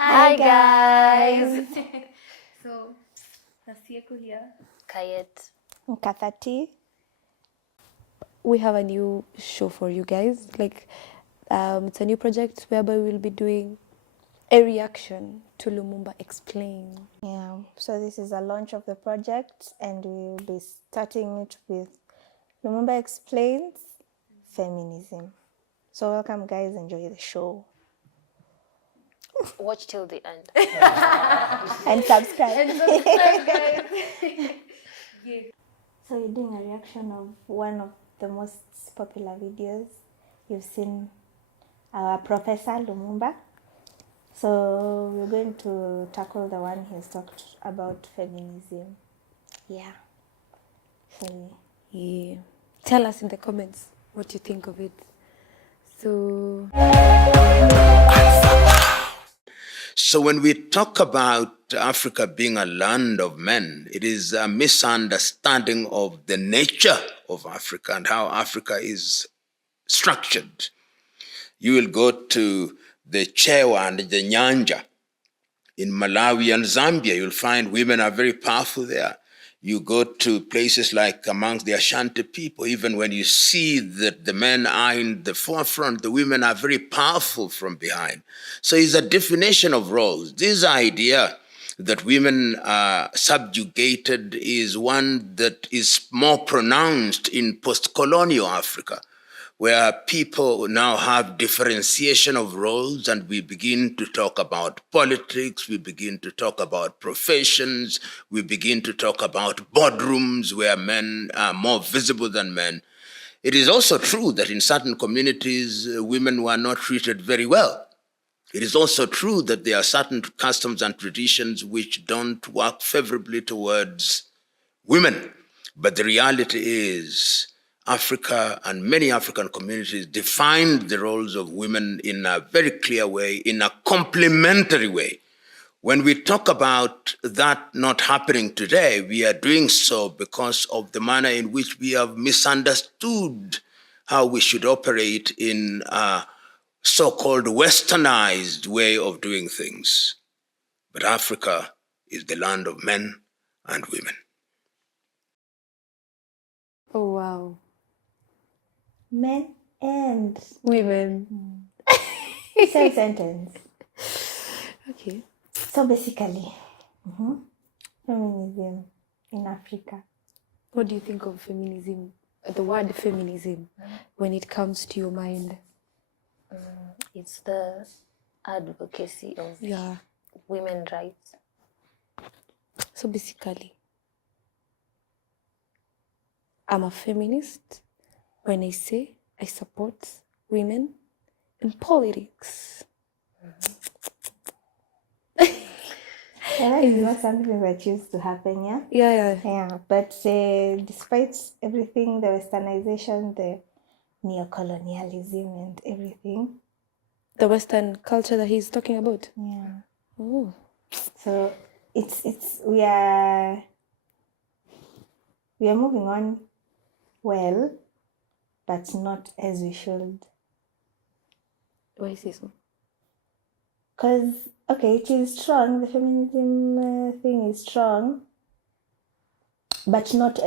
Hi guys. So, Nasieku here. Kayet. Kathati. We have a new show for you guys. It's a new project whereby we'll be doing a reaction to Lumumba Explain. Yeah, so this is a launch of the project, and we'll be starting it with Lumumba Explains Feminism. So welcome, guys. Enjoy the show. Watch till the end. And subscribe. Guys. So you're doing a reaction of one of the most popular videos. You've seen our Professor Lumumba. So we're going to tackle the one he's talked about feminism. Yeah. So Yeah. Tell us in the comments what you think of it. So when we talk about Africa being a land of men, it is a misunderstanding of the nature of Africa and how Africa is structured. You will go to the Chewa and the Nyanja in Malawi and Zambia, you'll find women are very powerful there. You go to places like amongst the Ashanti people, even when you see that the men are in the forefront, the women are very powerful from behind. So it's a definition of roles. This idea that women are subjugated is one that is more pronounced in post-colonial Africa, where people now have differentiation of roles, and we begin to talk about politics, we begin to talk about professions, we begin to talk about boardrooms where men are more visible than men. It is also true that in certain communities, women were not treated very well. It is also true that there are certain customs and traditions which don't work favorably towards women. But the reality is, Africa and many African communities defined the roles of women in a very clear way, in a complementary way. When we talk about that not happening today, we are doing so because of the manner in which we have misunderstood how we should operate in a so-called westernized way of doing things. But Africa is the land of men and women. oh wow. men and Women. same sentence. Okay. So basically, feminism in Africa. What do you think of feminism? The word feminism, when it comes to your mind. It's the advocacy of Yeah. women's rights. So basically, I'm a feminist when I say I support women in politics. Yeah, it's not something that used to happen, yeah? Yeah. Yeah, but despite everything, the westernization, the neocolonialism and everything, The Western culture that he's talking about. yeah. Oh. So we are moving on well, but not as we should. Why is this so? Because, okay, it is strong, the feminism thing is strong, but not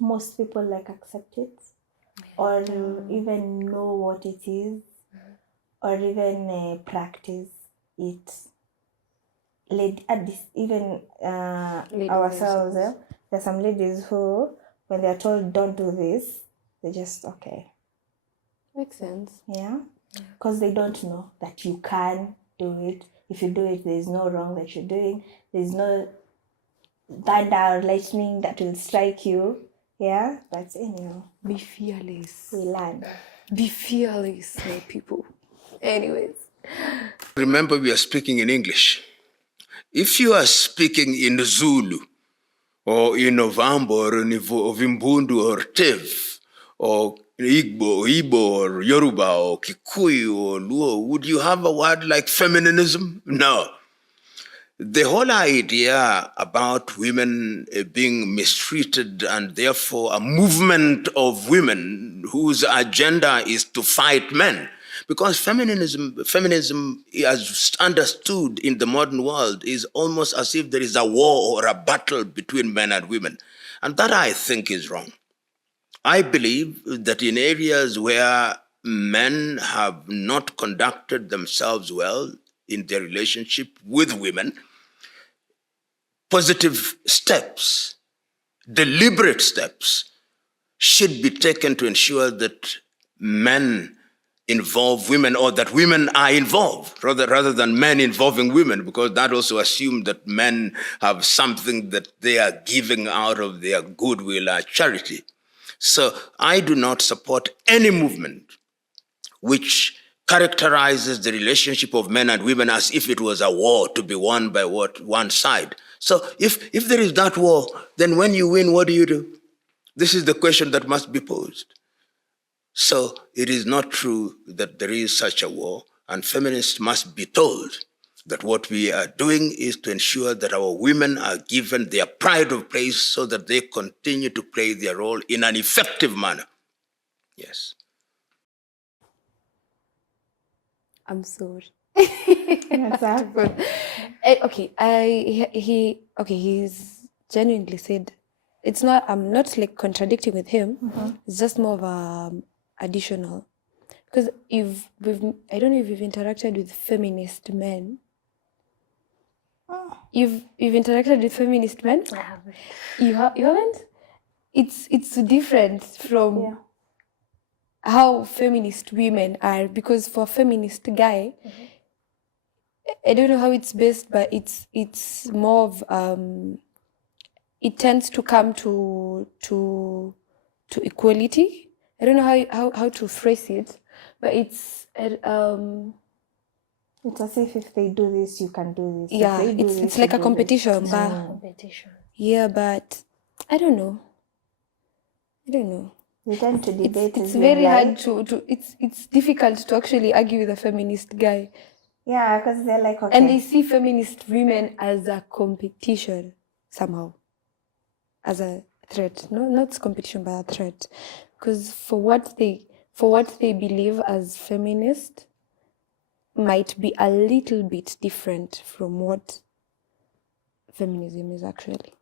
most people like accept it, or even know what it is, or even practice it. Even ourselves, there's some ladies who, when they're told don't do this, they just, okay. Makes sense. Yeah, because they don't know that you can do it. If you do it, there's no wrong that you're doing. There's no thunder or lightning that will strike you. Yeah, but anyhow, Be fearless. we learn. Be fearless, my people. Anyways. Remember, we are speaking in English. If you are speaking in Zulu, or in Ovambo, or in Ovimbundu, or Tiv, or Igbo, or Yoruba, or Kikuyu, or Luo, would you have a word like feminism? No. The whole idea about women being mistreated and therefore a movement of women whose agenda is to fight men, Because feminism, as understood in the modern world, is almost as if there is a war or a battle between men and women. And that, I think, is wrong. I believe that in areas where men have not conducted themselves well in their relationship with women, positive steps, deliberate steps should be taken to ensure that men involve women, or that women are involved rather than men involving women, because that also assumes that men have something that they are giving out of their goodwill or charity. So I do not support any movement which characterizes the relationship of men and women as if it was a war to be won by one side. So if there is that war, then when you win, what do you do? This is the question that must be posed. So it is not true that there is such a war, and feminists must be told that what we are doing is to ensure that our women are given their pride of place so that they continue to play their role in an effective manner. Yes. I'm sorry. What's up? He's genuinely said, it's not, I'm not like contradicting with him. It's just more of a additional. Because I don't know if you've interacted with feminist men. You've interacted with feminist men? I haven't. You haven't? It's different from Yeah. how feminist women are, because for a feminist guy, I don't know how it's based, but it's more of it tends to come to equality. I don't know how to phrase it, but it's It's as if they do this, you can do this. yeah, If they do it's this, like you a do competition, this. but Competition. yeah, but I don't know. We tend to debate. It's as we very hard like. to it's difficult to actually argue with a feminist guy. Yeah, because they're like, okay. And they see feminist women as a competition somehow, as a threat. No, not competition, but a threat. Because for what they believe as feminist might be a little bit different from what feminism is actually.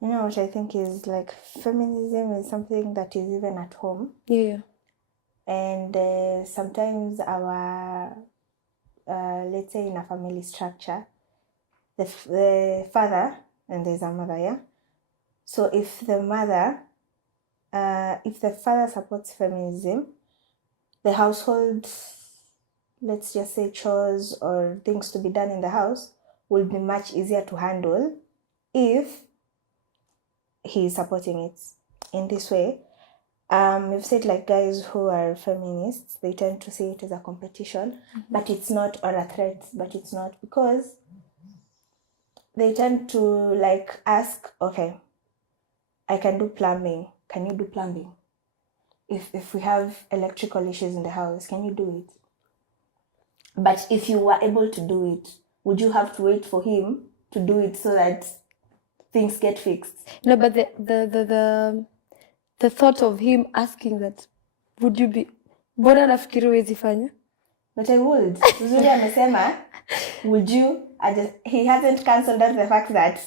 You know what I think is like feminism is something that is even at home. Yeah. And sometimes our, let's say in a family structure, the father, and there's a mother, yeah? So if the father supports feminism, the household, let's just say chores or things to be done in the house, will be much easier to handle if he is supporting it in this way. We've said like guys who are feminists, they tend to see it as a competition, but it's not, or a threat, but it's not, because they tend to like ask, okay, I can do plumbing. Can you do plumbing? If we have electrical issues in the house, can you do it? But if you were able to do it, would you have to wait for him to do it so that things get fixed? No, but the thought of him asking that, would you be, mbona nafikiri huwezi fanya? But I would. Uzuri amesema, would you? He hasn't cancelled out the fact that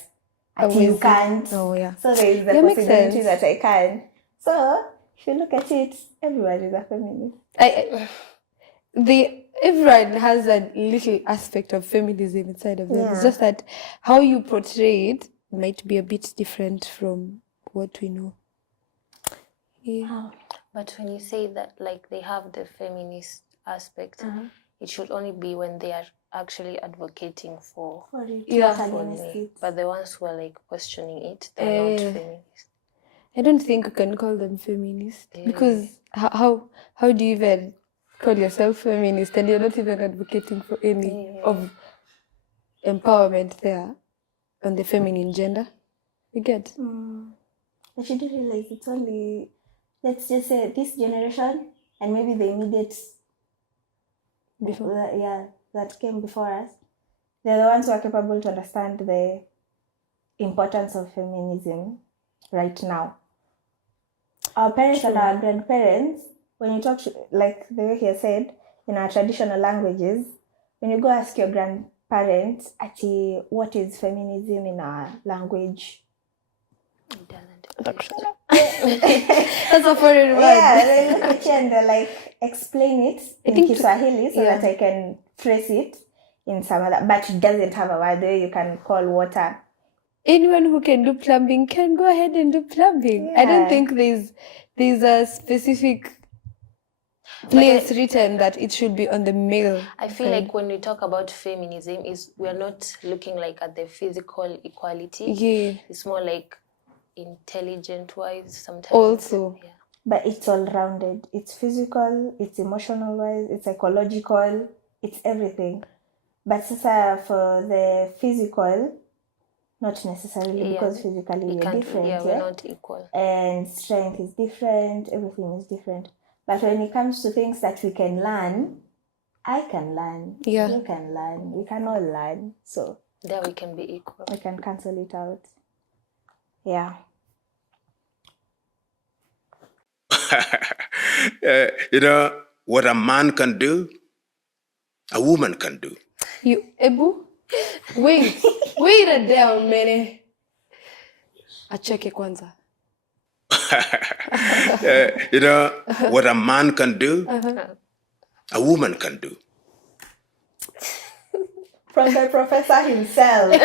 you can't. Oh, yeah. So there is the Yeah, makes possibility sense. that I can. So if you look at it, everyone is a feminist. Everyone has a little aspect of feminism inside of them. Yeah. It's just that how you portray it might be a bit different from what we know. Yeah. But when you say that, like, they have the feminist aspect, it should only be when they are actually advocating for it, Yeah. not for against me. it. But the ones who are like questioning it, they're not feminist. I don't think you can call them feminist because how do you even call yourself feminist and you're not even advocating for any of empowerment there on the feminine gender? You get? But you do realize it's only, let's just say, this generation and maybe the immediate that came before us. They're the ones who are capable to understand the importance of feminism right now. Our parents and our grandparents, when you talk, like the way he has said, in our traditional languages, when you go ask your grandparents, actually, what is feminism in our language? It doesn't. That's a foreign word. Yeah, they look at you and they're like, explain it in think Kiswahili so that I can phrase it in some other, but it doesn't have a word where you can call water. Anyone who can do plumbing can go ahead and do plumbing. I don't Yeah. think there's a specific place written that it should be on the male. I feel like when we talk about feminism, we are not looking like at the physical equality. Yeah. It's more like intelligent wise sometimes. Also. Yeah. But it's all rounded. It's physical, it's emotional wise, it's psychological, it's everything. But for the physical, not necessarily because physically we're different. Yeah, we're not equal. And strength is different, everything is different. But when it comes to things that we can learn, I can learn. Yeah. You can learn. We can all learn. So there we can be equal. We can cancel it out. Yeah. You know, what a man can do, a woman can do. You, Ebu? Wait a damn minute. Acheke kwanza. You know, what a man can do, a woman can do. From the professor himself.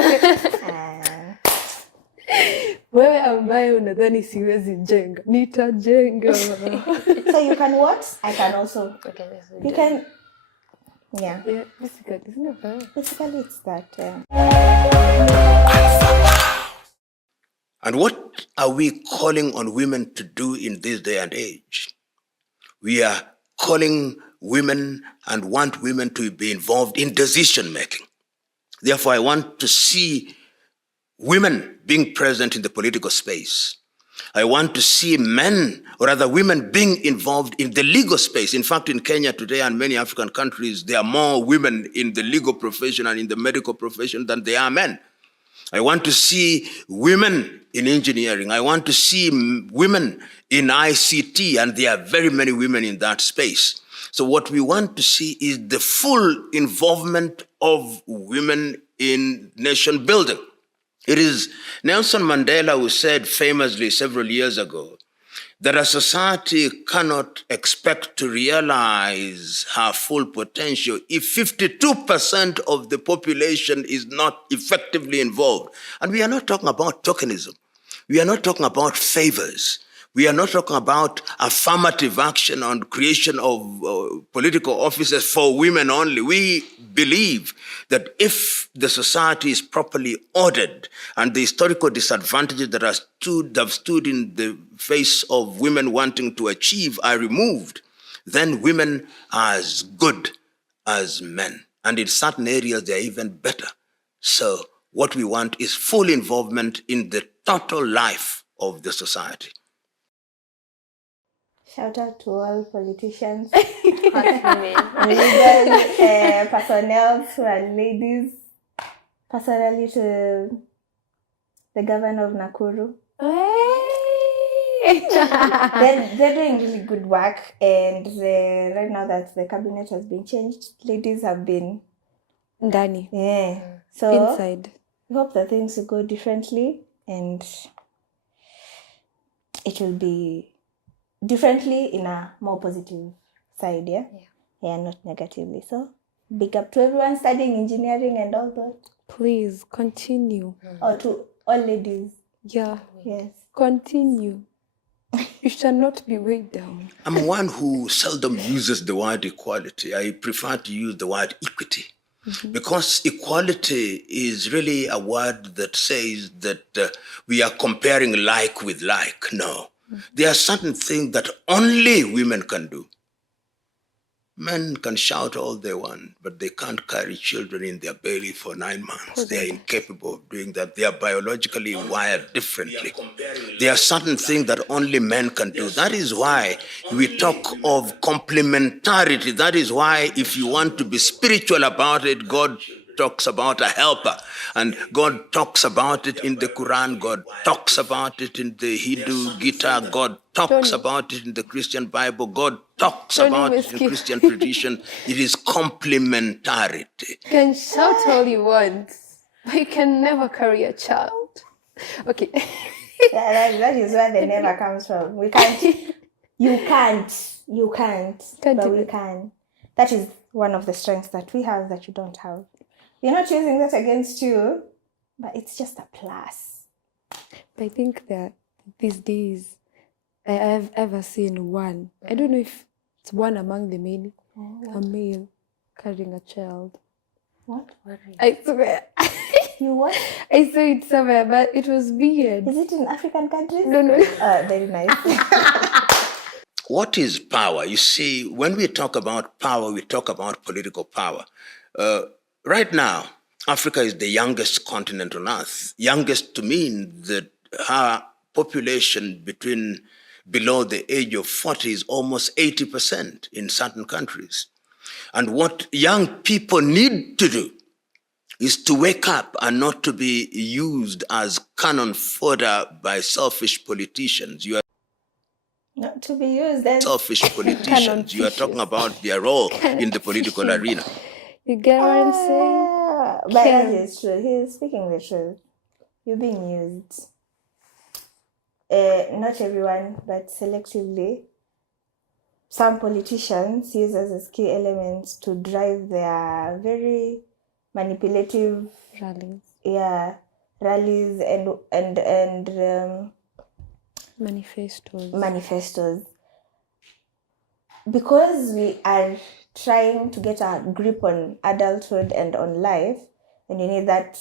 Wewe ambaye unadhani siwezi jenga, nitajenga. So you can what? I can also. Okay, you can. Yeah. Yeah, basically, isn't it? Basically, it's that. And what are we calling on women to do in this day and age? We are calling women and want women to be involved in decision making. Therefore, I want to see women being present in the political space. I want to see men, or rather women, being involved in the legal space. In fact, in Kenya today and many African countries, there are more women in the legal profession and in the medical profession than there are men. I want to see women in engineering. I want to see women in ICT, and there are very many women in that space. So what we want to see is the full involvement of women in nation building. It is Nelson Mandela who said famously several years ago that a society cannot expect to realize her full potential if 52% of the population is not effectively involved. And we are not talking about tokenism. We are not talking about favors. We are not talking about affirmative action on creation of political offices for women only. We believe that if the society is properly ordered and the historical disadvantages that have stood in the face of women wanting to achieve are removed, then women are as good as men. And in certain areas, they are even better. So what we want is full involvement in the total life of the society. Shout out to all politicians, Legal personnel who are ladies, personally to the governor of Nakuru. They're doing really good work, and right now that the cabinet has been changed, ladies have been Ndani. Yeah. So Inside. we hope that things will go differently, and it will be differently in a more positive side, yeah, not negatively. So big up to everyone studying engineering and all that. Please continue. Or to all ladies. Yeah. Yes. Continue. You shall not be weighed down. I'm one who seldom uses the word equality. I prefer to use the word equity. Because equality is really a word that says that we are comparing like with like. No. There are certain things that only women can do. Men can shout all they want, but they can't carry children in their belly for 9 months. They are incapable of doing that. They are biologically wired differently. There are certain things that only men can do. That is why we talk of complementarity. That is why if you want to be spiritual about it, God talks about a helper, and God talks about it in the Quran, God talks about it in the Hindu Gita, God talks Tony. about it in the Christian Bible, God talks Tony about it in Mesquite. Christian tradition. It is complementarity. You can shout all you want, but you can never carry a child. Okay. That is where the never comes from. We can't. You can't. Can't But do we it. can. That is one of the strengths that we have that you don't have. We're not using that against you, but it's just a plus. I think that these days I have ever seen one. I don't know if it's one among the many, a male carrying a child. What? I swear. You what? I saw it somewhere, but it was weird. Is it in African countries? No. Very nice. What is power? You see, when we talk about power, we talk about political power. Right now, Africa is the youngest continent on earth. Youngest to mean that our population below the age of 40 is almost 80% in certain countries. And what young people need to do is to wake up and not to be used as cannon fodder by selfish politicians. You are Not to be used as selfish politicians. You are talking about their role in the political arena. You get what I'm saying? But that is true. He is speaking the truth. You're being used. Not everyone, but selectively. Some politicians use as key elements to drive their very manipulative rallies and manifestos. Because we are trying to get a grip on adulthood and on life, and you need that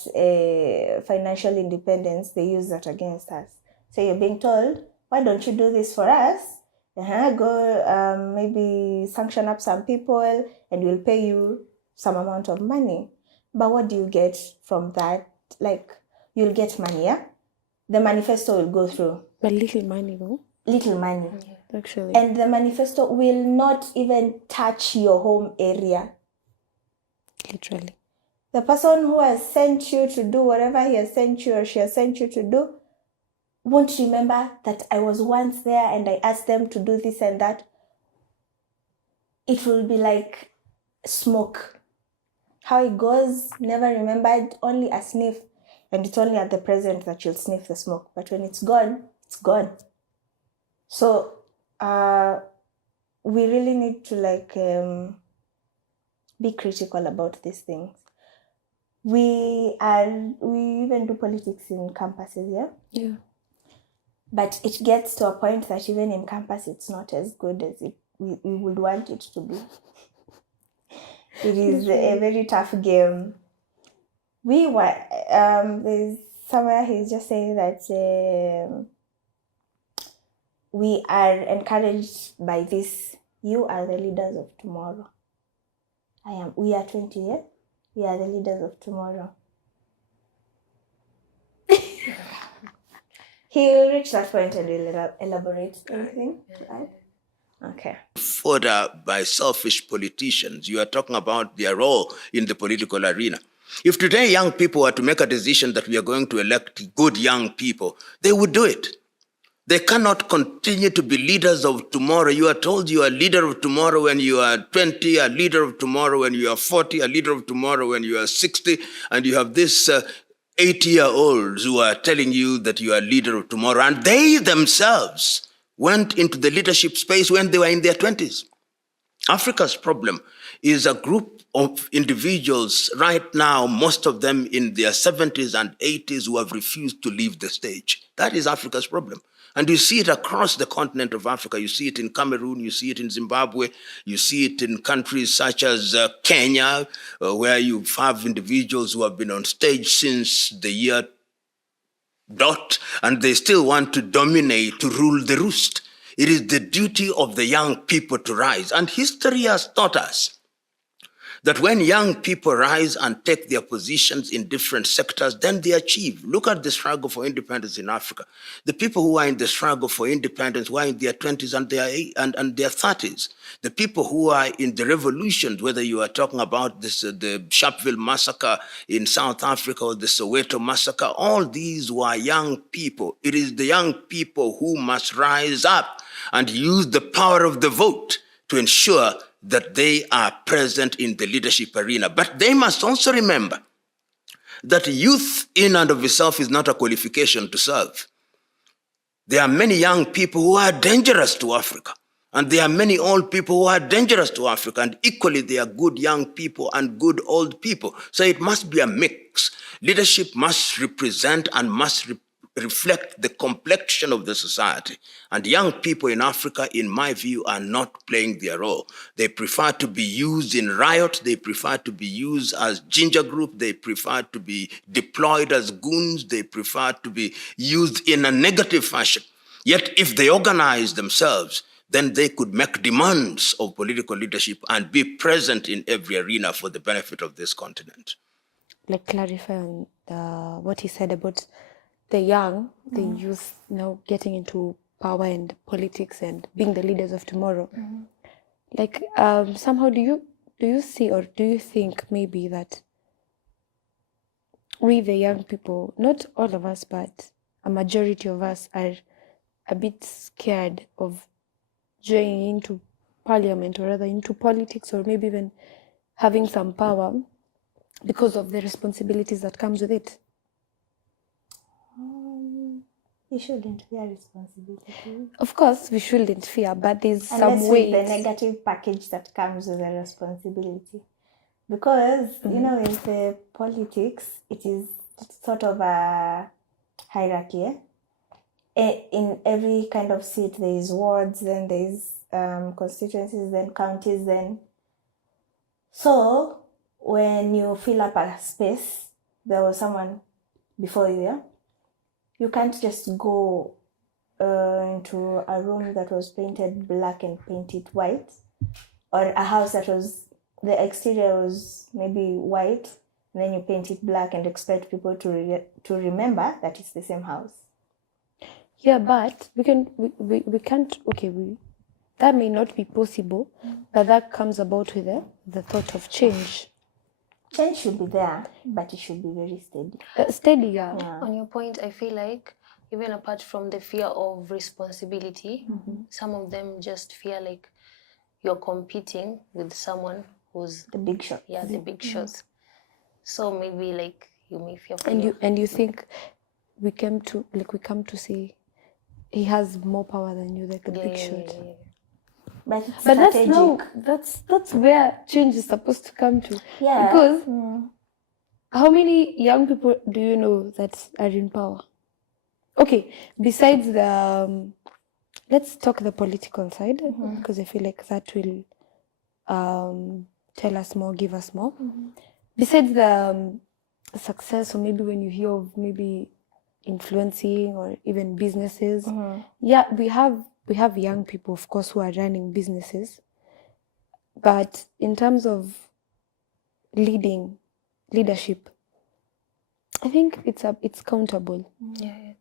financial independence, they use that against us. So you're being told, why don't you do this for us? Go maybe sanction up some people and we'll pay you some amount of money. But what do you get from that? Like, you'll get money, yeah? The manifesto will go through. But little money, no? Little money. Yeah, actually. And the manifesto will not even touch your home area. Literally. The person who has sent you to do whatever he has sent you or she has sent you to do won't remember that I was once there and I asked them to do this and that. It will be like smoke. How it goes, never remembered, only a sniff. And it's only at the present that you'll sniff the smoke. But when it's gone, it's gone. So we really need to be critical about these things. We even do politics in campuses, yeah? Yeah. But it gets to a point that even in campus, it's not as good as we would want it to be. It is a very tough game. There's somewhere he's just saying that we are encouraged by this. You are the leaders of tomorrow. We are 20 years. We are the leaders of tomorrow. He'll reach that point and will elaborate anything to add. Okay. Fodder by selfish politicians. You are talking about their role in the political arena. If today young people were to make a decision that we are going to elect good young people, they would do it. They cannot continue to be leaders of tomorrow. You are told you are a leader of tomorrow when you are 20, a leader of tomorrow when you are 40, a leader of tomorrow when you are 60, and you have this 80-year-olds who are telling you that you are a leader of tomorrow, and they themselves went into the leadership space when they were in their 20s. Africa's problem is a group of individuals right now, most of them in their 70s and 80s, who have refused to leave the stage. That is Africa's problem. And you see it across the continent of Africa. You see it in Cameroon, you see it in Zimbabwe, you see it in countries such as Kenya, where you have individuals who have been on stage since the year dot, and they still want to dominate, to rule the roost. It is the duty of the young people to rise. And history has taught us that when young people rise and take their positions in different sectors, then they achieve. Look at the struggle for independence in Africa. The people who are in the struggle for independence were in their 20s and their 30s. The people who are in the revolutions, whether you are talking about this, the Sharpeville massacre in South Africa or the Soweto massacre, all these were young people. It is the young people who must rise up and use the power of the vote to ensure that they are present in the leadership arena. But they must also remember that youth in and of itself is not a qualification to serve. There are many young people who are dangerous to Africa, and there are many old people who are dangerous to Africa, and equally there are good young people and good old people. So it must be a mix. Leadership must represent and must reflect the complexion of the society. And young people in Africa, in my view, are not playing their role. They prefer to be used in riots. They prefer to be used as ginger group. They prefer to be deployed as goons. They prefer to be used in a negative fashion. Yet if they organize themselves, then they could make demands of political leadership and be present in every arena for the benefit of this continent. Like clarify on what he said about the young, the youth now getting into power and politics and being the leaders of tomorrow. Like somehow do you see or do you think maybe that we the young people, not all of us, but a majority of us are a bit scared of joining into parliament or rather into politics or maybe even having some power because of the responsibilities that comes with it? You shouldn't fear responsibility. Of course, we shouldn't fear, but there's some Unless with ways. the negative package that comes with the responsibility. Because, you know, in the politics, it is sort of a hierarchy. In every kind of seat, there is wards, then there is constituencies, then counties, then. So, when you fill up a space, there was someone before you, yeah? You can't just go into a room that was painted black and paint it white, or a house that was, the exterior was maybe white, and then you paint it black and expect people to remember that it's the same house. Yeah, but we can't, okay, that may not be possible, but that comes about with the thought of change. Change should be there, but it should be very steady. Steady, yeah. On your point, I feel like even apart from the fear of responsibility, some of them just fear like you're competing with someone who's The big shot. Yeah, the big shots. So maybe like you may fear for And you think we come to see he has more power than you, like the big shot. Yeah. But it's But strategic. that's where change is supposed to come to. Yeah. Because how many young people do you know that are in power? Okay, besides the let's talk the political side, because I feel like that will tell us more, give us more. Besides the success, or maybe when you hear of maybe influencing or even businesses, yeah, we have young people, of course, who are running businesses. But in terms of leadership, I think it's countable. Yeah.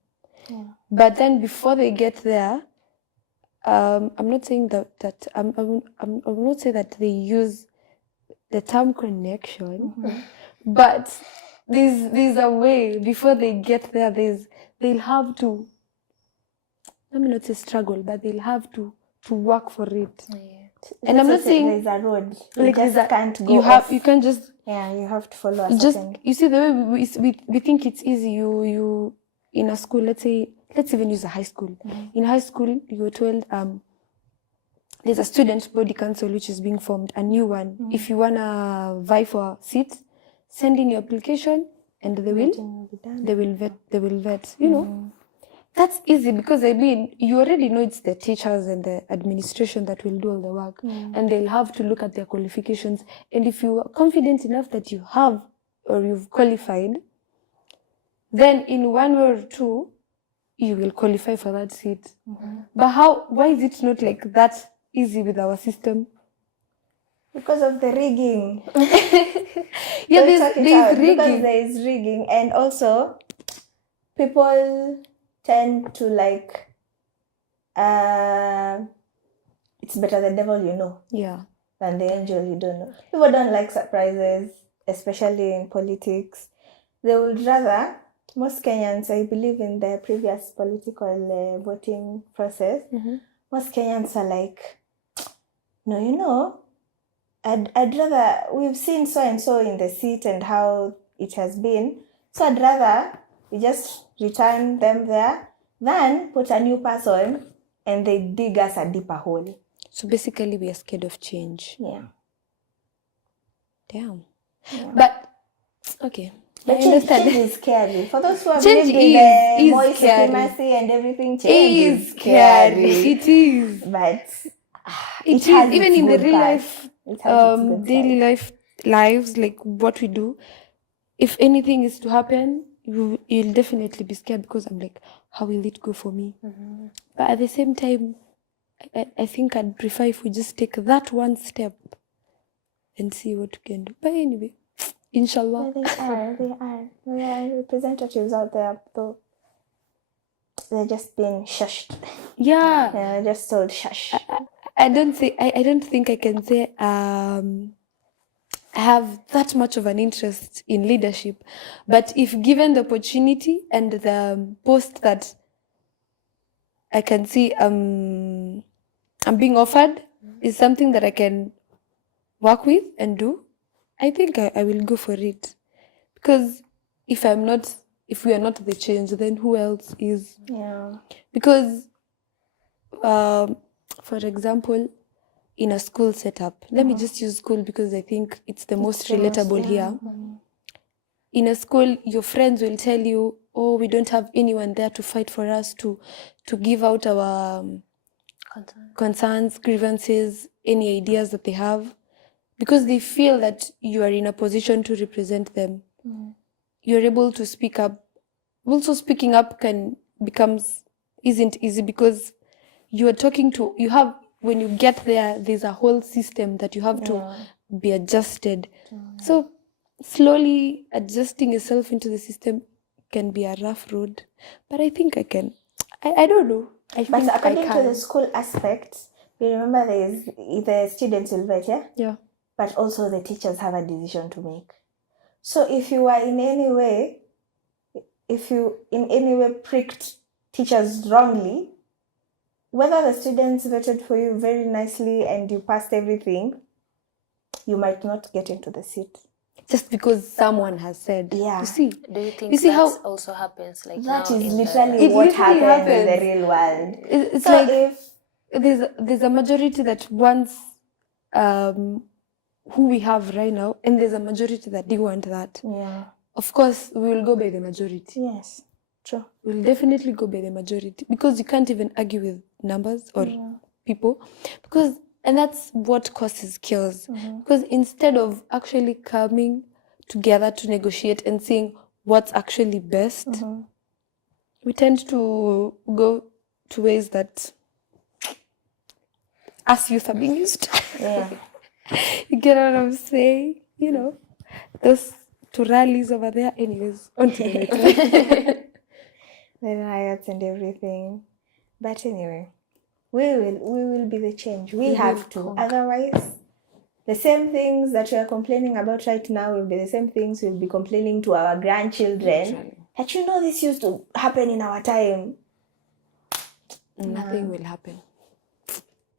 But then before they get there, I'm not saying that I will not say that they use the term connection, but there's a way before they get there. They'll have to, let me not say struggle, but they'll have to work for it. And I'm not saying there's a road. like You just can't go you can't just you have to follow a certain. you see the way we think it's easy. You in a school, let's even use a high school. In high school, you were told there's a student body council which is being formed, a new one. If you wanna vie for a seat, send in your application, and they will vet. You know, that's easy because I mean you already know it's the teachers and the administration that will do all the work, and they'll have to look at their qualifications. And if you are confident enough that you have or you've qualified, then in 1 way or 2, you will qualify for that seat. But why is it not like that easy with our system? Because of the rigging. Yeah, We'll talk it there's out, because rigging. there is rigging, and also people tend to like it's better the devil you know Yeah. than the angel you don't know. People don't like surprises, especially in politics. They would rather, most Kenyans, I believe in the previous political voting process, most Kenyans are like, no, you know, I'd rather, we've seen so and so in the seat and how it has been, so I'd rather we just return them there than put a new person and they dig us a deeper hole. So basically, we are scared of change. Yeah. Damn. Yeah. But okay. But I change understand. is scary. For those who have Change lived in is Moi scary. supremacy and everything, It change is is scary. It is. But It has is. Even its in the good real parts. life, It has its good daily sides. lives, like what we do, if anything is to happen, you'll definitely be scared, because I'm like, how will it go for me? But at the same time, I think I'd prefer if we just take that one step and see what we can do. But anyway, inshallah. Yeah, they are. There are representatives out there, though. They're just being shushed. Yeah. They're just told shush. I don't think I can say I have that much of an interest in leadership, but if given the opportunity and the post that I can see I'm being offered is something that I can work with and do, I think I will go for it. Because if we are not the change, then who else is? Yeah. Because for example, in a school setup, let me just use school because I think it's the most relatable here. In a school, your friends will tell you, oh, we don't have anyone there to fight for us, to give out our concerns, grievances, any ideas that they have, because they feel that you are in a position to represent them. You're able to speak up. Also, speaking up isn't easy, because you are talking to, when you get there's a whole system that you have to be adjusted. So slowly adjusting yourself into the system can be a rough road, but I think I can. I don't know. But according to the school aspect, you remember the students will vote, yeah? Yeah. But also the teachers have a decision to make. So if you are in any way pricked teachers wrongly, whether the students voted for you very nicely and you passed everything, you might not get into the seat. Just because someone has said. Yeah. You see? Do you think You see that how also happens? Like That now is in literally It what literally happens in the happens. real world. It's So like if there's a majority that wants who we have right now, and there's a majority that do want that. yeah, Of course, we will go by the majority. yes, true. We'll definitely go by the majority, because you can't even argue with numbers or people, and that's what causes chaos. Because instead of actually coming together to negotiate and seeing what's actually best, we tend to go to ways that us youth are being used. Yeah. You get what I'm saying? You know, those two rallies over there. Anyways, on to the next one. The riots and everything. But anyway, we will be the change. We have to. Otherwise, the same things that we are complaining about right now will be the same things we'll be complaining to our grandchildren. That you know this used to happen in our time. Nothing will happen.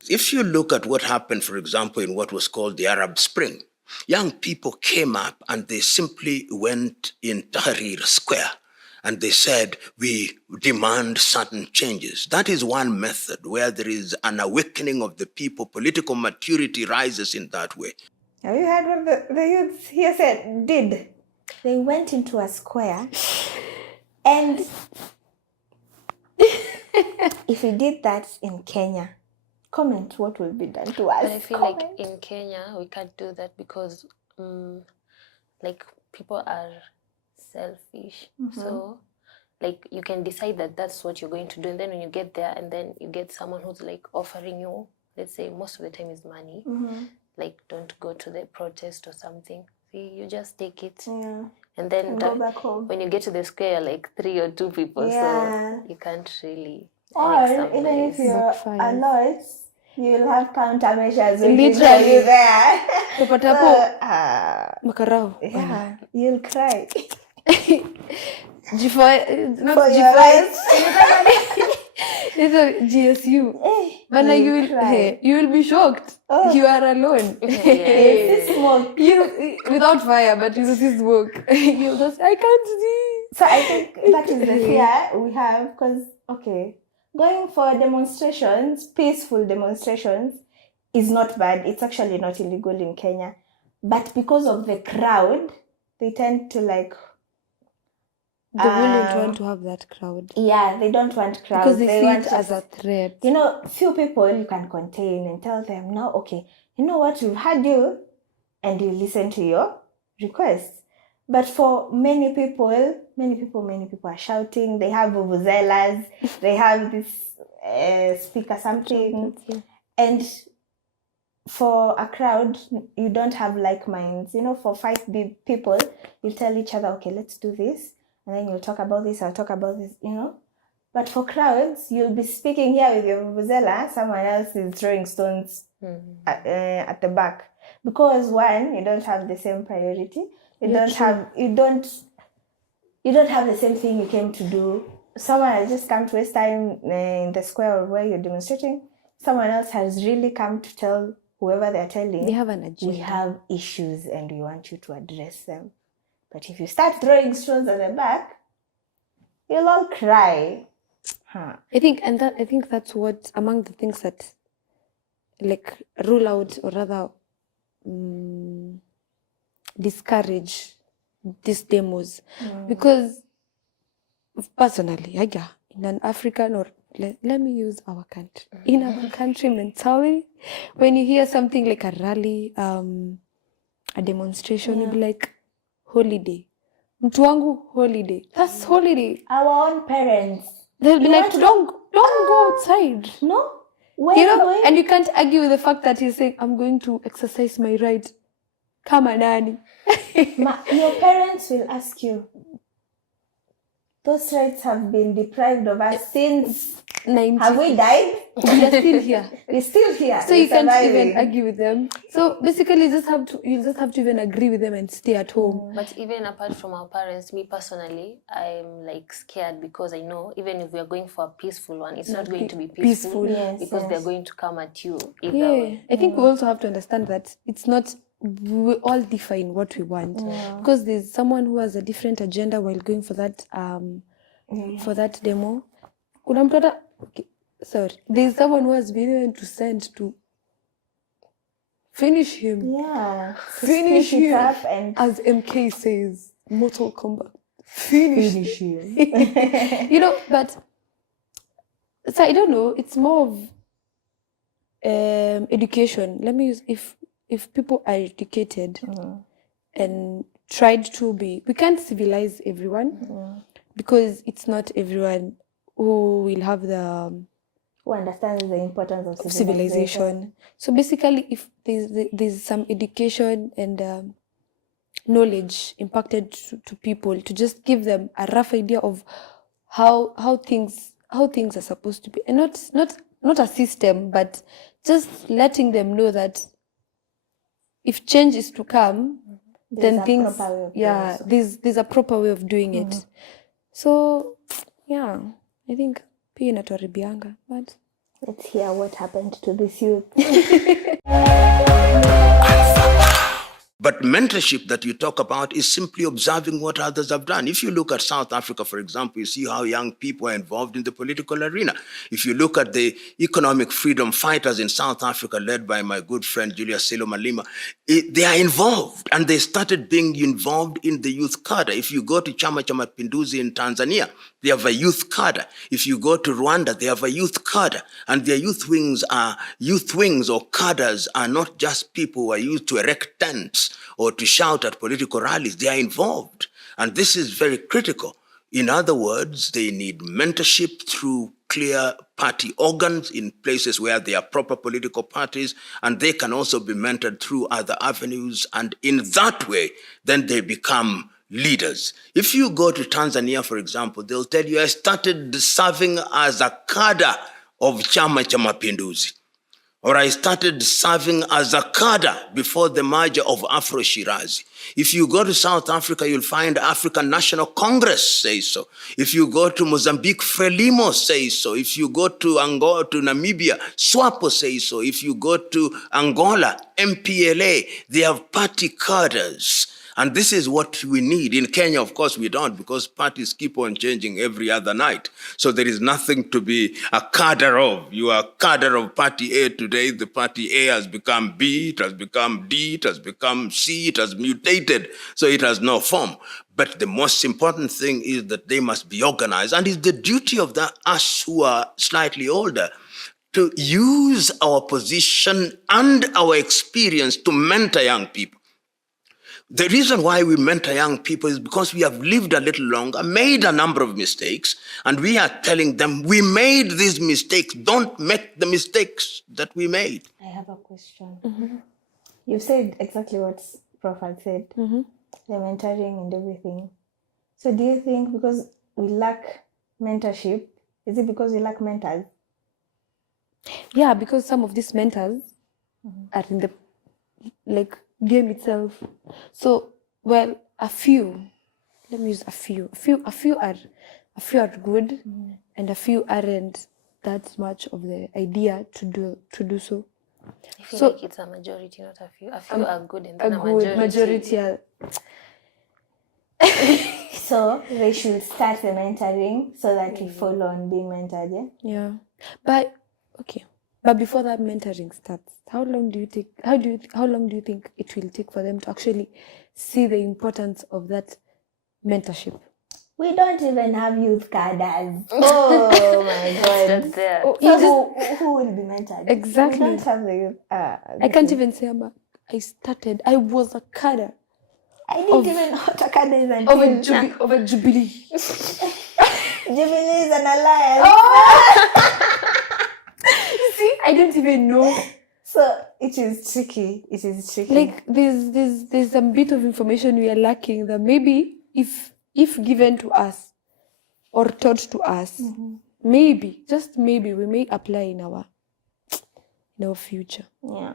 If you look at what happened, for example, in what was called the Arab Spring, young people came up and they simply went in Tahrir Square and they said, we demand certain changes. That is one method where there is an awakening of the people. Political maturity rises in that way. Have you heard what the youths here said? They went into a square and if we did that in Kenya, comment what will be done to us. But I feel like in Kenya we can't do that because like people are selfish. So like you can decide that that's what you're going to do, and then when you get there and then you get someone who's like offering you, let's say most of the time is money, like don't go to the protest or something. See, you just take it. Yeah. And then And go back home. when you get to the square, you're like 3 or 2 people, Yeah. so you can't really Or make some even if noise. you're Backfires. alert, you'll have countermeasures waiting for Literally. you there. But makarao. Yeah, you'll cry Not for your G4. rights. It's a GSU. But like You'll cry. you will be shocked. Oh. You are alone. You'll see smoke. You without fire, but you will see smoke. You'll just I can't see. So I think that is the fear we have because, okay, going for demonstrations, peaceful demonstrations, is not bad. It's actually not illegal in Kenya. But because of the crowd, they tend to like... They wouldn't want to have that crowd. Yeah, they don't want crowds. Because they see want it as a threat. You know, few people you can contain and tell them, no, okay, you know what, we've had you, and you listen to your requests. But for many people are shouting, they have vuvuzelas, they have this speaker something, and for a crowd, you don't have like minds. You know, for 5 big people, you tell each other, okay, let's do this, and then you'll talk about this, I'll talk about this, you know. But for crowds, you'll be speaking here with your vuvuzela, someone else is throwing stones at the back. Because one, you don't have the same priority. You don't have the same thing you came to do. Someone has just come to waste time in the square or where you're demonstrating. Someone else has really come to tell whoever they're telling. They have an agenda. We have issues and we want you to address them. But if you start throwing stones at the back, you'll all cry. I think that's what among the things that like rule out or rather discourage these demos. Because personally, in an African or let me use our country. In our country mentality, when you hear something like a rally, a demonstration, you'll be like, holiday. Mtu wangu, holiday. That's holiday. Our own parents. They'll be like, don't go outside. No? You know, and you can't argue with the fact that he's saying, I'm going to exercise my right. Kama nani. Your parents will ask you, those rights have been deprived of us since 90. Have we died? We are still here. We're still here. So you can't even argue with them. So basically, you just have to even agree with them and stay at home. But even apart from our parents, me personally, I'm like scared because I know even if we are going for a peaceful one, it's not going to be peaceful because they're going to come at you either way. I think we also have to understand that it's not. We all define what we want because there's someone who has a different agenda while going for that demo. There's someone who has been able to send to finish him. Yeah. Finish him. And as MK says, Mortal Kombat. Finish him. You know, but so I don't know. It's more of education. Let me use if people are educated and tried to be, we can't civilize everyone because it's not everyone who will have the who understands the importance of civilization. So basically, if there's some education and knowledge impacted to people, to just give them a rough idea of how things are supposed to be, and not a system, but just letting them know that if change is to come, then things, there's a proper way of doing it. So, I think pia inatuharibianga, but let's hear what happened to this youth. But mentorship that you talk about is simply observing what others have done. If you look at South Africa, for example, you see how young people are involved in the political arena. If you look at the economic freedom fighters in South Africa, led by my good friend Julius Selo Malema, they are involved, and they started being involved in the youth cadre. If you go to Chama cha Mapinduzi in Tanzania, they have a youth cadre. If you go to Rwanda, they have a youth cadre. And their youth wings or cadres are not just people who are used to erect tents or to shout at political rallies. They are involved. And this is very critical. In other words, they need mentorship through clear party organs in places where there are proper political parties, and they can also be mentored through other avenues. And in that way, then they become leaders. If you go to Tanzania, for example, they'll tell you, I started serving as a cadre of Chama cha Mapinduzi, or I started serving as a cadre before the merger of Afro-Shirazi. If you go to South Africa, you'll find African National Congress say so. If you go to Mozambique, Frelimo says so. If you go to Angola, to Namibia, SWAPO says so. If you go to Angola, MPLA, they have party cadres. And this is what we need. In Kenya, of course, we don't, because parties keep on changing every other night. So there is nothing to be a cadre of. You are a cadre of party A today. The party A has become B, it has become D, it has become C, it has mutated. So it has no form. But the most important thing is that they must be organized. And it's the duty of us who are slightly older to use our position and our experience to mentor young people. The reason why we mentor young people is because we have lived a little longer, made a number of mistakes, and we are telling them, we made these mistakes. Don't make the mistakes that we made. I have a question. You said exactly what Prof had said, the mentoring and everything. So do you think because we lack mentorship, is it because we lack mentors? Yeah, because some of these mentors are in the game itself. So, well, a few. Let me use a few. A few are good, and a few aren't that much of the idea to do so. I feel So- like it's a majority, not a few. A few are good, and A then a good majority are. So they should start the mentoring so that we follow on being mentored, yeah? Yeah, but okay. But before that mentoring starts, how long do you think it will take for them to actually see the importance of that mentorship? We don't even have youth cadres. Oh my God. That's there. Oh, So who will be mentored? Exactly. We don't have the youth. I can't even say I was a cadre I didn't even know what a cadre is until of a Jubilee. Jubilee is an alliance. See, I don't even know. So it is tricky. It is tricky. Like there's a bit of information we are lacking that maybe if given to us or taught to us, maybe, just maybe, we may apply in our future. Yeah.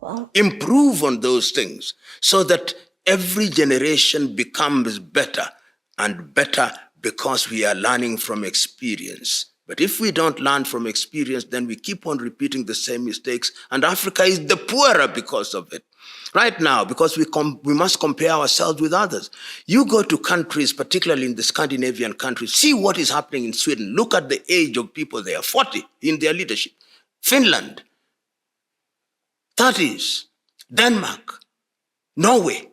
Well, Improve on those things so that every generation becomes better and better because we are learning from experience. But if we don't learn from experience, then we keep on repeating the same mistakes, and Africa is the poorer because of it. Right now, because we must compare ourselves with others. You go to countries, particularly in the Scandinavian countries, see what is happening in Sweden. Look at the age of people there, 40 in their leadership. Finland, 30s, Denmark, Norway.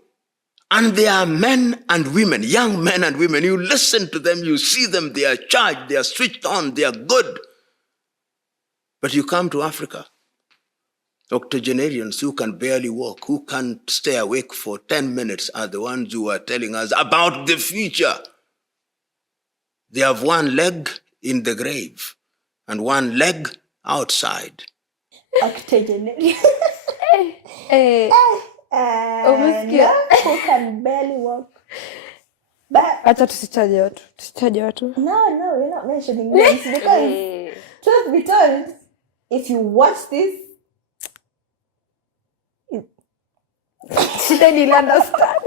And they are men and women, young men and women. You listen to them, you see them, they are charged, they are switched on, they are good. But you come to Africa, octogenarians who can barely walk, who can't stay awake for 10 minutes are the ones who are telling us about the future. They have one leg in the grave and one leg outside. octogenarian. Umesikia? Who can barely walk. But Acha tusitaje watu. no, we're not mentioning names because truth be told, if you watch this, Then you'll understand.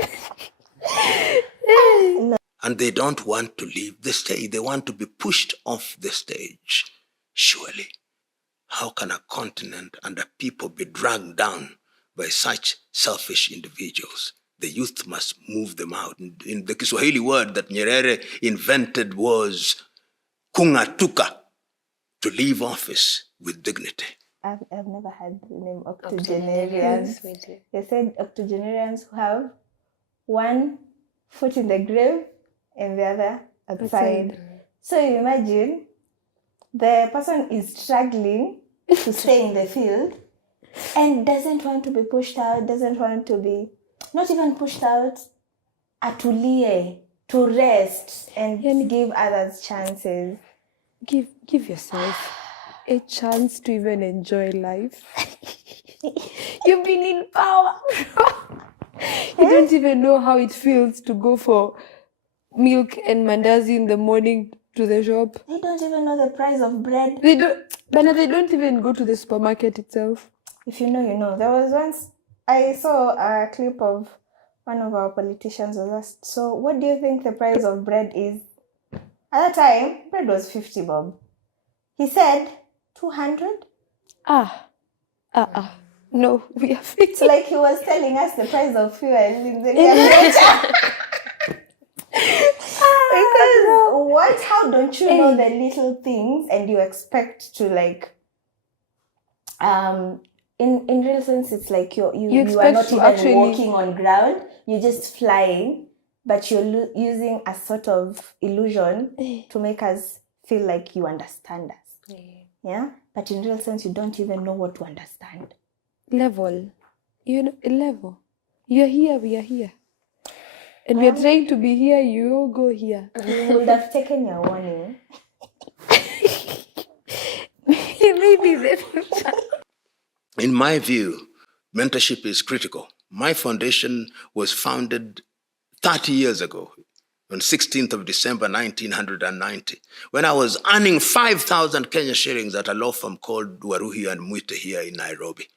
And they don't want to leave the stage. They want to be pushed off the stage. Surely, how can a continent and a people be dragged down by such selfish individuals? The youth must move them out. In the Kiswahili word that Nyerere invented was kung'atuka, to leave office with dignity. I've never heard the name octogenarians. They said octogenarians who have one foot in the grave and the other outside. So you imagine the person is struggling to stay in the field and doesn't want to be pushed out, doesn't want to be, not even pushed out, atulie, to rest and give others chances. give yourself a chance to even enjoy life. You've been in power. You don't even know how it feels to go for milk and mandazi in the morning to the shop. They don't even know the price of bread. They don't even go to the supermarket itself. If you know, you know. There was once I saw a clip of one of our politicians was asked, so what do you think the price of bread is? At that time, bread was 50 bob. He said 200. No, we are It's like he was telling us the price of fuel in the near future. Because what? How don't you know the little things and you expect to like in real sense it's like you are expect not to even actually- walking on ground, you're just flying, but you're using a sort of illusion to make us feel like you understand us. Yeah, but in real sense you don't even know what to understand. level. You know, a level. You're here, we are here. And we are trying to be here, you all go here. You would have taken your warning. Maybe then. In my view, mentorship is critical. My foundation was founded 30 years ago, on 16th of December, 1990, when I was earning 5,000 Kenya shillings at a law firm called Waruhi and Mwite here in Nairobi.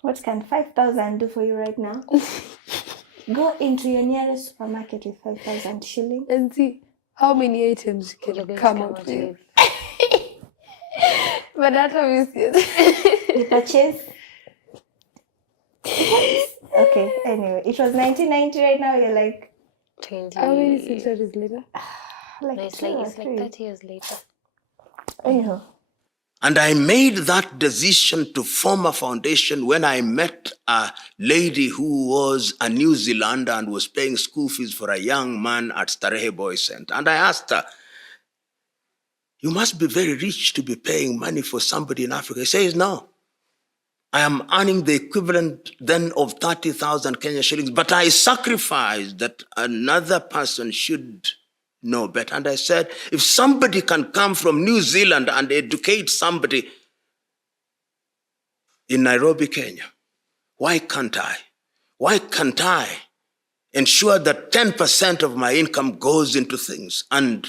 What can 5,000 do for you right now? Go into your nearest supermarket with 5,000 shillings. And see how many items you You're can going to come out with. But that obviously. With a chase. Okay, anyway, it was 1990 right now, you're like 20. How many centuries later? like No, it's 2 or like 3. 30 years later. Anyhow. And I made that decision to form a foundation when I met a lady who was a New Zealander and was paying school fees for a young man at Starehe Boys Center. And I asked her, you must be very rich to be paying money for somebody in Africa. He says, no. I am earning the equivalent then of 30,000 Kenya shillings, but I sacrificed that another person should know better. And I said, if somebody can come from New Zealand and educate somebody in Nairobi, Kenya, why can't I? Why can't I ensure that 10% of my income goes into things? And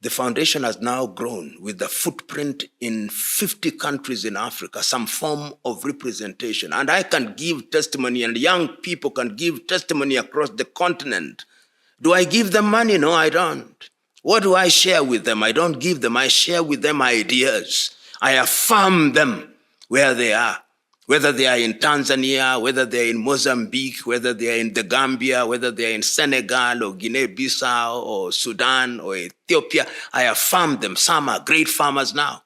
the foundation has now grown with a footprint in 50 countries in Africa, some form of representation. And I can give testimony, and young people can give testimony across the continent. Do I give them money? No, I don't. What do I share with them? I don't give them. I share with them ideas. I affirm them where they are. Whether they are in Tanzania, whether they are in Mozambique, whether they are in the Gambia, whether they are in Senegal or Guinea-Bissau or Sudan or Ethiopia, I affirm them. Some are great farmers now.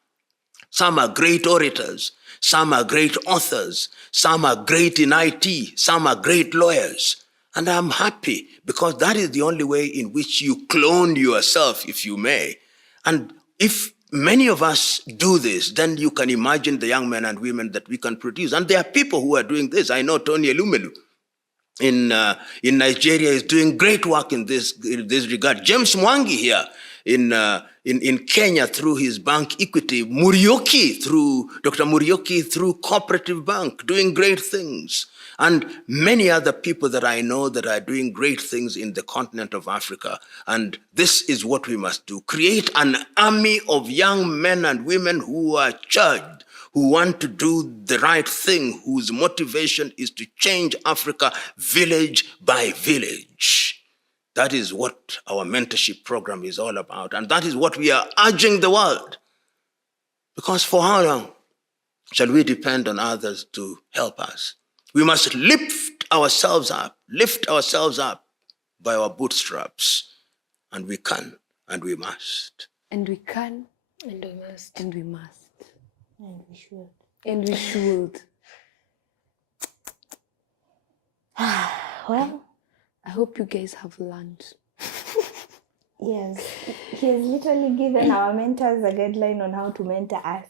Some are great orators. Some are great authors. Some are great in IT. Some are great lawyers. And I'm happy because that is the only way in which you clone yourself, if you may. And if many of us do this, then you can imagine the young men and women that we can produce. And there are people who are doing this. I know Tony Elumelu in Nigeria is doing great work in this regard. James Mwangi here in Kenya through his bank Equity, Dr. Murioki through Cooperative Bank, doing great things. And many other people that I know that are doing great things in the continent of Africa. And this is what we must do. Create an army of young men and women who are charged, who want to do the right thing, whose motivation is to change Africa village by village. That is what our mentorship program is all about. And that is what we are urging the world. Because for how long shall we depend on others to help us? We must lift ourselves up by our bootstraps. And we can, and we must. And we can, And we must. and we must. And we should. And we should. Well, I hope you guys have learned. yes. He has literally given our mentors a guideline on how to mentor us.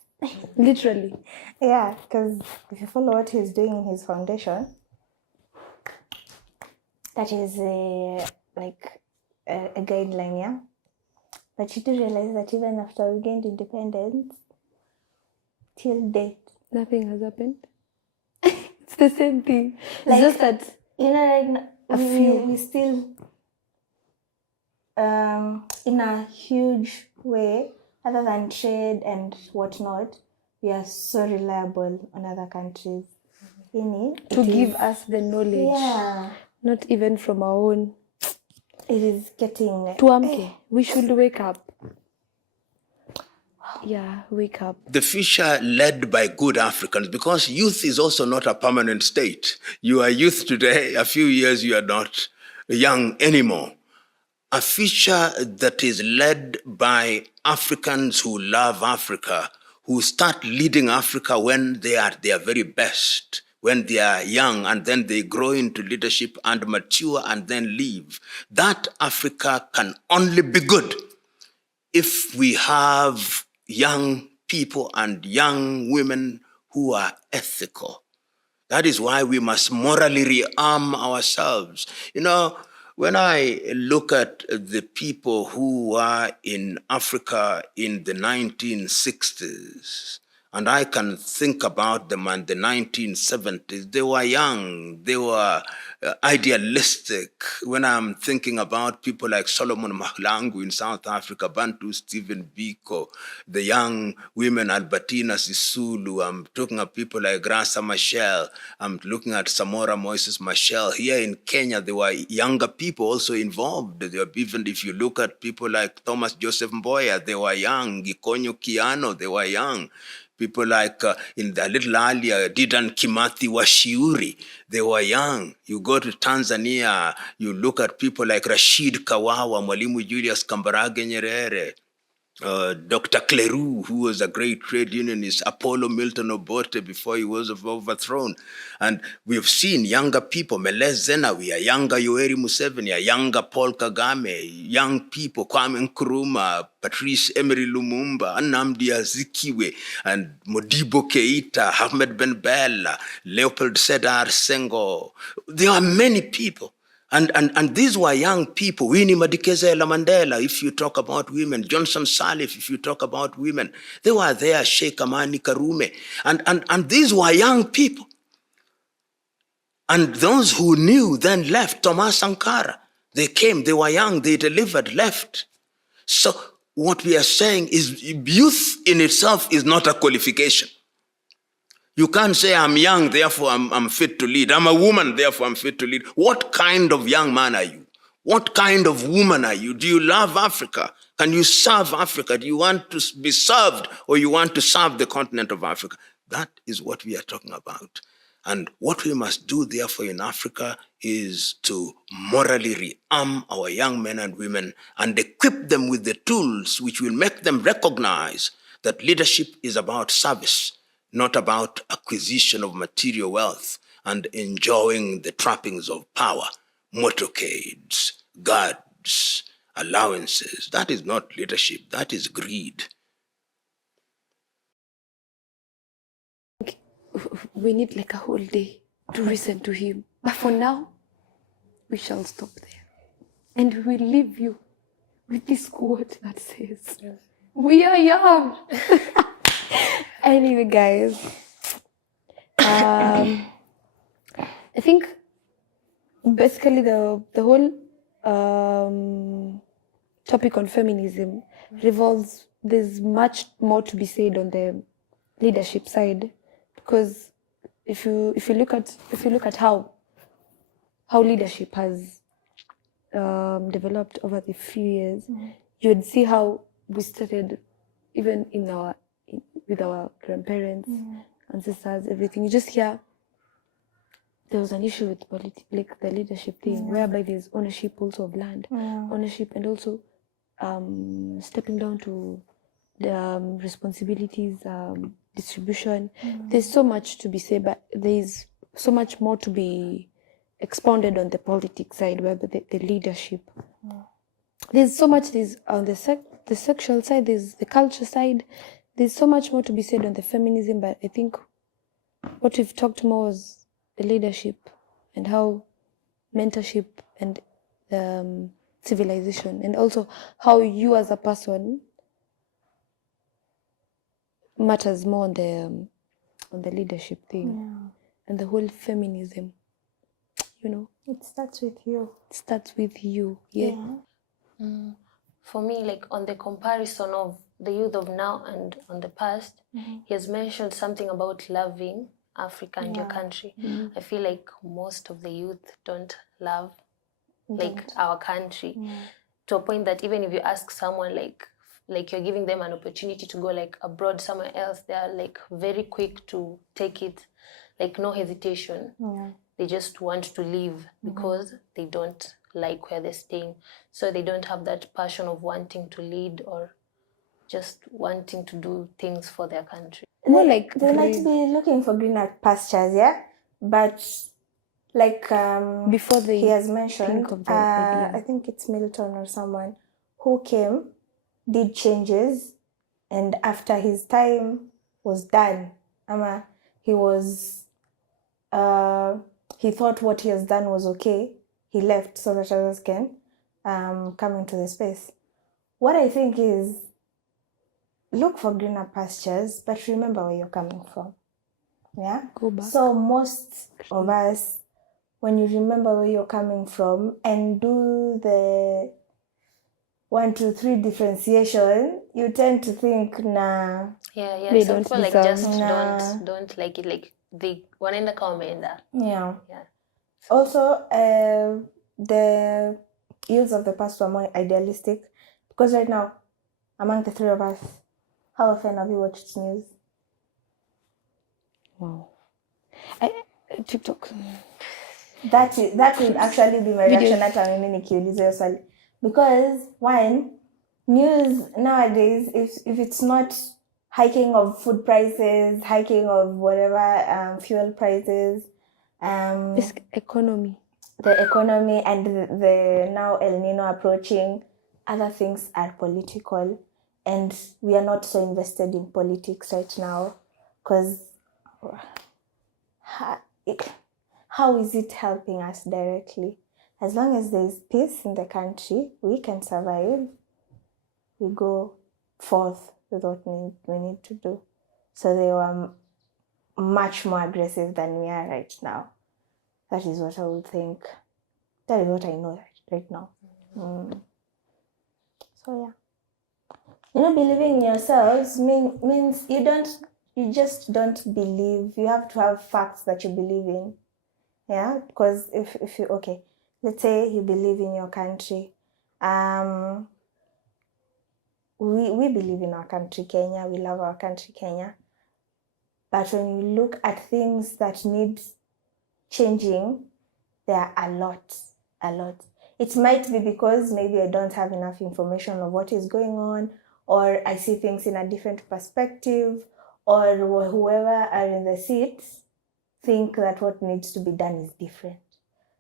Literally. Yeah, because if you follow what he's doing in his foundation, that is a guideline, yeah? But you do realize that even after we gained independence, till date, Nothing has happened. It's the same thing. It's Like, just that you know, right now, we still, in a huge way, other than trade and whatnot, we are so reliable on other countries. to give us the knowledge, Yeah, not even from our own. it is getting. Tuamke, we should wake up. Yeah, wake up. The future led by good Africans, because youth is also not a permanent state. You are youth today, a few years you are not young anymore. A future that is led by Africans who love Africa, who start leading Africa when they are their very best, when they are young, and then they grow into leadership and mature and then leave. That Africa can only be good if we have young people and young women who are ethical. That is why we must morally rearm ourselves. You know, when I look at the people who were in Africa in the 1960s, and I can think about them in the 1970s, they were young, they were idealistic. When I'm thinking about people like Solomon Mahlangu in South Africa, Bantu Stephen Biko, the young women Albertina Sisulu, I'm talking of people like Grasa Machel, I'm looking at Samora Moises Machel. Here in Kenya, there were younger people also involved. Even if you look at people like Thomas Joseph Mboya, they were young. Gikonyo Kiano, they were young. People like, in the little earlier, Didan Kimathi Washiuri, they were young. You go to Tanzania, you look at people like Rashid Kawawa, Mwalimu Julius Kambarage Nyerere, Dr. Cleroux, who was a great trade unionist, Apollo Milton Obote before he was overthrown. And we've seen younger people, Meles Zenawi, a younger Yoweri Museveni, a younger Paul Kagame, young people, Kwame Nkrumah, Patrice Emery Lumumba, Nnamdi Azikiwe, and Modibo Keita, Ahmed Ben Bella, Leopold Sedar Senghor. There are many people. And these were young people. Winnie Madikizela Mandela, if you talk about women. Johnson Sirleaf, if you talk about women. They were there, Sheikh Amani Karume. And these were young people. And those who knew then left. Thomas Sankara, they came, they were young, they delivered, left. So what we are saying is youth in itself is not a qualification. You can't say, I'm young, therefore I'm fit to lead. I'm a woman, therefore I'm fit to lead. What kind of young man are you? What kind of woman are you? Do you love Africa? Can you serve Africa? Do you want to be served, or you want to serve the continent of Africa? That is what we are talking about. And what we must do, therefore, in Africa is to morally rearm our young men and women and equip them with the tools which will make them recognize that leadership is about service, not about acquisition of material wealth and enjoying the trappings of power, motorcades, guards, allowances. That is not leadership, that is greed. We need like a whole day to listen to him. But for now, we shall stop there. And we will leave you with this quote that says, we are young. Anyway, guys, I think basically the whole topic on feminism revolves, there's much more to be said on the leadership side, because if you look at how leadership has developed over the few years, you would see how we started even with our grandparents, ancestors, everything. You just hear there was an issue with like the leadership thing, whereby there's ownership also of land, ownership, and also stepping down to the responsibilities, distribution. There's so much to be said, but there's so much more to be expounded on the politics side, where the leadership. There's so much. There's on the sexual side. There's the culture side. There's so much more to be said on the feminism, but I think what we've talked more was the leadership and how mentorship and civilization, and also how you as a person matters more on the leadership thing and the whole feminism. You know, It starts with you. it starts with you. Yeah. For me, like on the comparison of the youth of now and on the past, he has mentioned something about loving Africa and your country. I feel like most of the youth don't love like our country, to a point that even if you ask someone like you're giving them an opportunity to go like abroad somewhere else, they are like very quick to take it, like no hesitation. They just want to leave because they don't like where they're staying, so they don't have that passion of wanting to lead or just wanting to do things for their country. More like They might be looking for greener pastures, yeah? But like before they he has mentioned, think of the idea. I think it's Milton or someone who came, did changes, and after his time was done, he was he thought what he has done was okay. He left so that others can come into the space. What I think is, look for greener pastures, but remember where you're coming from. Yeah? Go back. So most of us, when you remember where you're coming from and do the 1, 2, 3 differentiation, you tend to think, nah. Yeah, They some don't people like deserve. just Nah. don't like it, like they wanaenda kama wameenda. Yeah. Yeah. Also, the youths of the past were more idealistic, because right now, among the 3 of us, how often have you watched news? Wow. TikTok. That would actually be my reaction Videos. hata mimi nikiuliza hiyo swali, because one, news nowadays, if it's not hiking of food prices, hiking of whatever, fuel prices, Basic economy. the economy and the now El Nino approaching, other things are political, and we are not so invested in politics right now, because how is it helping us directly? As long as there is peace in the country, we can survive. We go forth with what we need to do. So they were much more aggressive than we are right now. That is what I would think. That is what I know right now. So yeah, believing in yourselves means you just don't believe. You have to have facts that you believe in. Yeah, because if you, okay, let's say you believe in your country. We believe in our country, Kenya. We love our country, Kenya. But when you look at things that need changing, there are a lot. It might be because maybe I don't have enough information of what is going on, or I see things in a different perspective, or whoever are in the seats think that what needs to be done is different.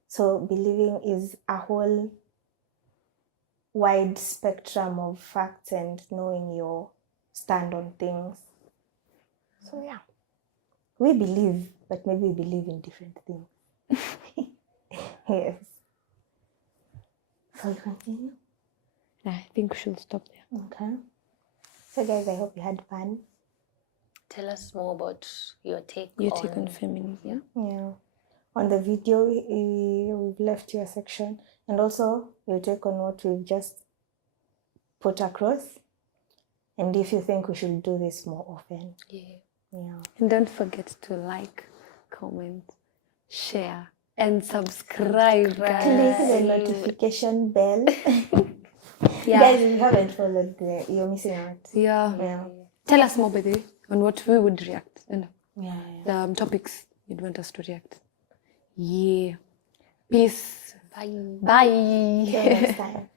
So believing is a whole wide spectrum of facts and knowing your stand on things. So yeah, we believe, but maybe we believe in different things. Yes. So we continue? I think we should stop there. Okay. So guys, I hope you had fun. Tell us more about your take on feminism. Yeah. On the video, we've left you a section, and also your take on what we've just put across, and if you think we should do this more often. Yeah. And don't forget to like, comment, share, and subscribe, guys. Click the notification bell. Yeah. Guys, if you haven't followed, you're missing out. Yeah. Tell us more, by the way, on what we would react. And Yeah. the topics you'd want us to react. Yeah. Peace. Bye. Bye. Till next time.